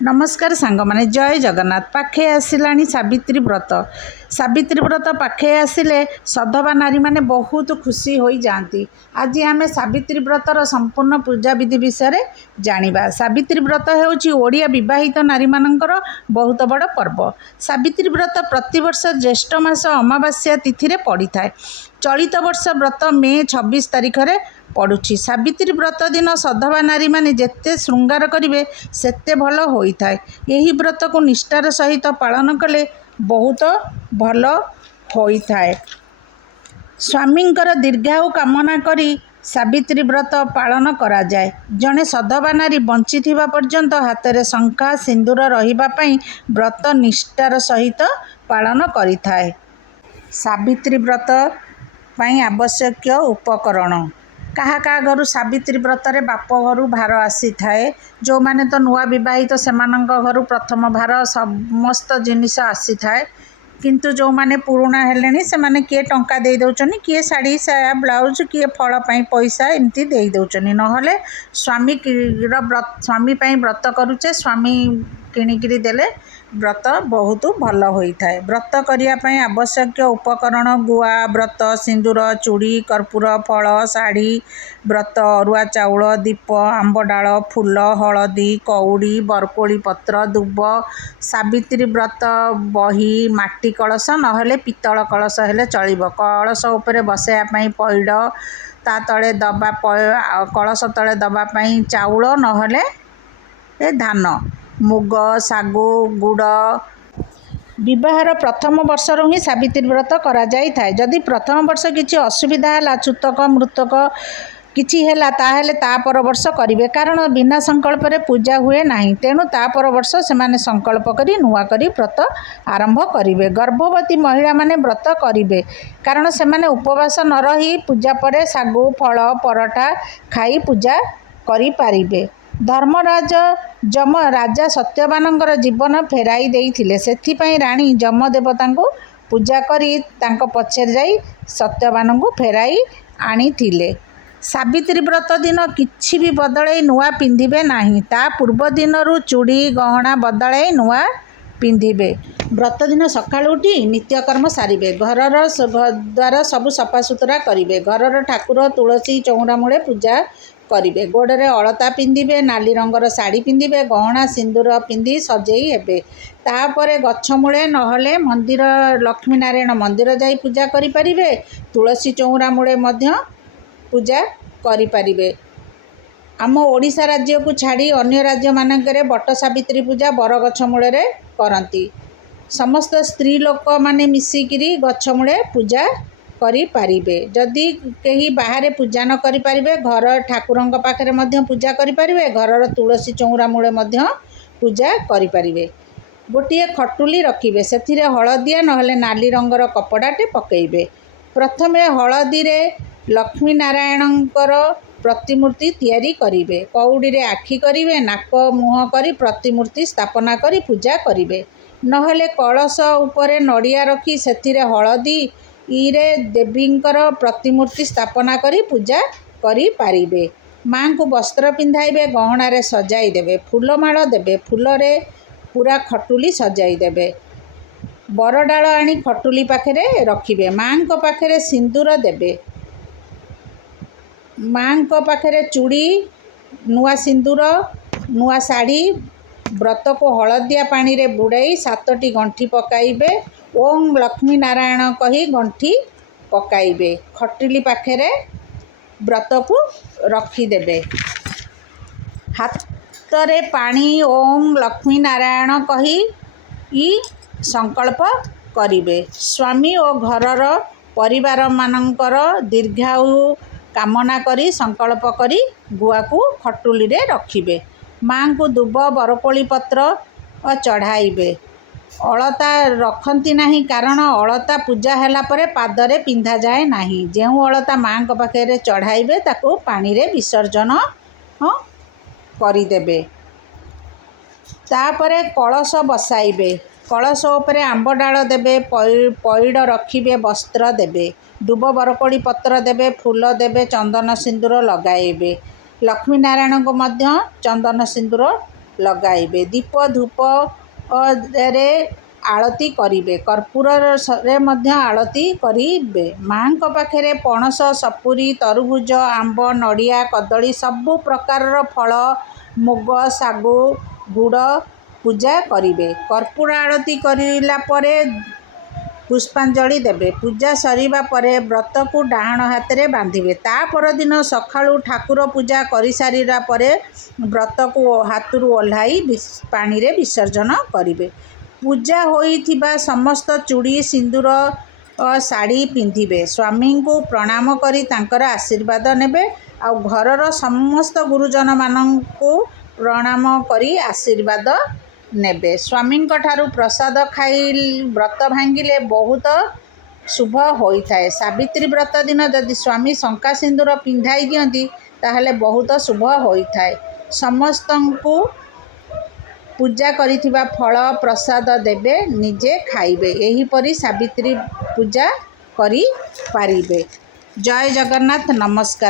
नमस्कार सांग माने जय जगन्नाथ पाखे आसिलानी सावित्री व्रत पाखे आसिले सधवा नारी माने बहुत खुशी हो जाती। आज आम सावित्री व्रतर संपूर्ण पूजा विधि विषय जानिबा। सावित्री व्रत हेउची ओडिया विवाहित नारी मानकर बहुत बड़ पर्व। सावित्री व्रत प्रतिवर्ष ज्येष्ठ मास अमावास्या तिथि रे पड़ी थाए। चलित वर्ष व्रत मे 26 तारिख रे पड़ुछि। सावित्री व्रत दिन सधवा नारी माने जेते श्रृंगार करिवे सेते भल होइथाए। एही व्रत को निष्ठार सहित पालन कले बहुत भल होइथाए। स्वामींकर दीर्घायु कामना करी सावित्री व्रत पालन करा जाए। जने सधवा नारी बंचिथिबा पर्यंत हाथ शंखा सिंदूर रहिबा पई व्रत निष्ठार सहित पालन करिथाए। सावित्री व्रत पई आवश्यक उपकरण कहा घर सावित्री व्रत रे बाप घर भार आसी थाए। जो माने तो नुआ विवाहित से घर प्रथम भार समस्त जिनिस आसी थाए। किंतु जो माने पुराणा हेलेनी से माने किए टंका दे दउचनी, किए साड़ी साया ब्लाउज, किए फल पई पैसा एमती दे दउचनी। नहले स्वामी पई व्रत करूचे, स्वामी किणिकिरी देले व्रत बहुत भल होइथाए। व्रत करिया पई आवश्यक उपकरण गुआ, व्रत सिंदूर, चूड़ी, कर्पूर, फल, साड़ी, व्रत अरुआ चाउल, दीप, आंबडाल, फूल, हलदी, कौड़ी, बरकोली पत्र, दुब, सावित्री व्रत बही, माटी कलश नहले पितल कलश हेले चलिब। कलश उपरे बसैया पई पैड, ता तले दबा कलश तले दबा पई चाउल नहले धान, मुग, सागु, गुड़। विवाहर प्रथम वर्ष ही सावित्री व्रत करा जाई थाए। जदि प्रथम वर्ष किसी असुविधा है, छूतक मृतक किछि हैला ताहेले ता पर वर्ष करिवे, कारण बिना संकल्प रे पूजा हुए नाही। तेणु ता पर वर्ष सेमाने संकल्प करी नुआ करी व्रत आरंभ करिवे। गर्भवती महिला माने व्रत करिवे, कारण सेमाने उपवास न रही पूजा परे सागु फल पराठा खाई पूजा करि पारिबे। धर्मराज जम राजा सत्यवानଙ୍କର जीवन फेराई देइथिले, सेथिपई राणी जम देवतांको पूजा करी तांको पछरे जाई सत्यवानଙ୍କୁ फेराई आनिथिले। सावित्री व्रत दिन किछि भी बदलै नुआ पिंधिबे नाही। ता पूर्व दिनरू चूड़ी गहना बदलै नुआ पिंधिबे। व्रत दिन सकाळ उठी नित्यकर्म सारिबे। घरर द्वार सबु सफा सुतरा करिबे। घरर ठाकुर तुलसी चौरा मूले पूजा करिबे। गोड़े अलता पिंधिबे, नाली रंगर साड़ी पिंधिबे, गहना सिंदूर पिंधि सजेई हेबे। तापरे गछ मूले नहले मंदिर लक्ष्मी नारायण मंदिर जाई पूजा करि परिबे। तुलसी चौरा मूले मध्य पूजा करि परिबे। आम ओडिशा राज्य को छाड़ी अन्य राज्य मानकरे बट सावित्री पूजा बरगछ मूले करती। समस्त स्त्री लोक माने मिसिकिरी गछ मूले पूजा करि पारिबे। जदि केही बाहर पूजा न करि पारिबे, घर ठाकुरंक पाखरे मध्य पूजा करि पारिबे। घरर तुलसी चौरा मूले मध्य पूजा करि पारिबे। गोटिए खटुली रखिबे, सेथिरे हलदिया नहले नाली रंगर कपड़ाटे पकेइबे। प्रथमे हलदी रे लक्ष्मी नारायणंकर प्रतिमूर्ति तैयारी करिबे। कौड़ी रे आखि करिबे, नाक मुह करी प्रतिमूर्ति स्थापना करी पूजा करिबे। नहले कलश उपरे नड़िया रखी सेथिरे हलदी इरे देवींकर प्रतिमूर्ति स्थापना करी पूजा करि पारिबे। मां को वस्त्र पिंधाइबे, गहना रे सजाई देबे, फूलमाଳ देबे, फूल रे पूरा खटुली सजाई देबे। बरडाल आनी खटुली पाखरे रखिबे। मां को पाखरे सिंदूर देबे। मां को पाखरे चूड़ी, नुआ सिंदूर, नुआ साड़ी, व्रत को हलदिया पानी रे बुड़ाई 7टी गंठी पकाइबे। ओम लक्ष्मी नारायण कही गंठी पकाइबे। खटुली पाखरे व्रत को रखिदेबे। हाथ रे पानी ओम लक्ष्मी नारायण कही संकल्प करिबे। स्वामी और घरर परिवार मानकर दीर्घायु कामना करी संकल्प करी गुआ को खटुली रे रखिबे। मां को दुब बरकोली पत्र चढ़ाइबे। अलता रखती नहीं, कारण अलता पूजा हैला परे पादरे पिंधा जाए नहीं। जेउ अलता मां को पाखे चढ़ाइबे ताको पानी रे विसर्जन करिदेबे। तापरे कलश बसाइबे। कलश उपरे आंब डाल देबे, पैड रखिबे, वस्त्र देबे, दुब बरकोली पत्र देबे, फूल देबे, चंदन सिंदूर लगाइबे। लक्ष्मी नारायण को मध्य चंदन सिंदूर ଲଗାଇବେ। ଦୀପ ଧୂପରେ ଆଳତି କରିବେ। କର୍ପୂରରେ ମଧ୍ୟ ଆଳତି କରିବେ। ମାଙ୍କ ପାଖରେ ପଣସ, ସପୁରୀ, ତରଭୁଜ, ଆମ୍ବ, ନଡ଼ିଆ, କଦଳୀ ସବୁ ପ୍ରକାରର ଫଳ, ମୁଗ, ଶାଗୁ, ଗୁଡ଼ ପୂଜା କରିବେ। କର୍ପୂର ଆଳତି କରିଲା ପରେ ପୁଷ୍ପାଞ୍ଜଳି ଦେବେ। ପୂଜା ସରିବା ପରେ ବ୍ରତକୁ ଡାହାଣ ହାତରେ ବାନ୍ଧିବେ। ତା ପରଦିନ ସକାଳୁ ଠାକୁର ପୂଜା କରିସାରିଲା ପରେ ବ୍ରତକୁ ହାତରୁ ଓହ୍ଲାଇ ପାଣିରେ ବିସର୍ଜନ କରିବେ। ପୂଜା ହୋଇଥିବା ସମସ୍ତ ଚୁଡ଼ି, ସିନ୍ଦୁର, ଶାଢ଼ୀ ପିନ୍ଧିବେ। ସ୍ୱାମୀଙ୍କୁ ପ୍ରଣାମ କରି ତାଙ୍କର ଆଶୀର୍ବାଦ ନେବେ। ଆଉ ଘରର ସମସ୍ତ ଗୁରୁଜନମାନଙ୍କୁ ପ୍ରଣାମ କରି ଆଶୀର୍ବାଦ ନେବେ। ସ୍ୱାମୀଙ୍କଠାରୁ ପ୍ରସାଦ ଖାଇ ବ୍ରତ ଭାଙ୍ଗିଲେ ବହୁତ ଶୁଭ ହୋଇଥାଏ। ସାବିତ୍ରୀ ବ୍ରତ ଦିନ ଯଦି ସ୍ୱାମୀ ଶଙ୍ଖା ସିନ୍ଦୁର ପିନ୍ଧାଇ ଦିଅନ୍ତି ତାହେଲେ ବହୁତ ଶୁଭ ହୋଇଥାଏ। ସମସ୍ତଙ୍କୁ ପୂଜା କରିଥିବା ଫଳ ପ୍ରସାଦ ଦେବେ, ନିଜେ ଖାଇବେ। ଏହିପରି ସାବିତ୍ରୀ ପୂଜା କରିପାରିବେ। ଜୟ ଜଗନ୍ନାଥ। ନମସ୍କାର।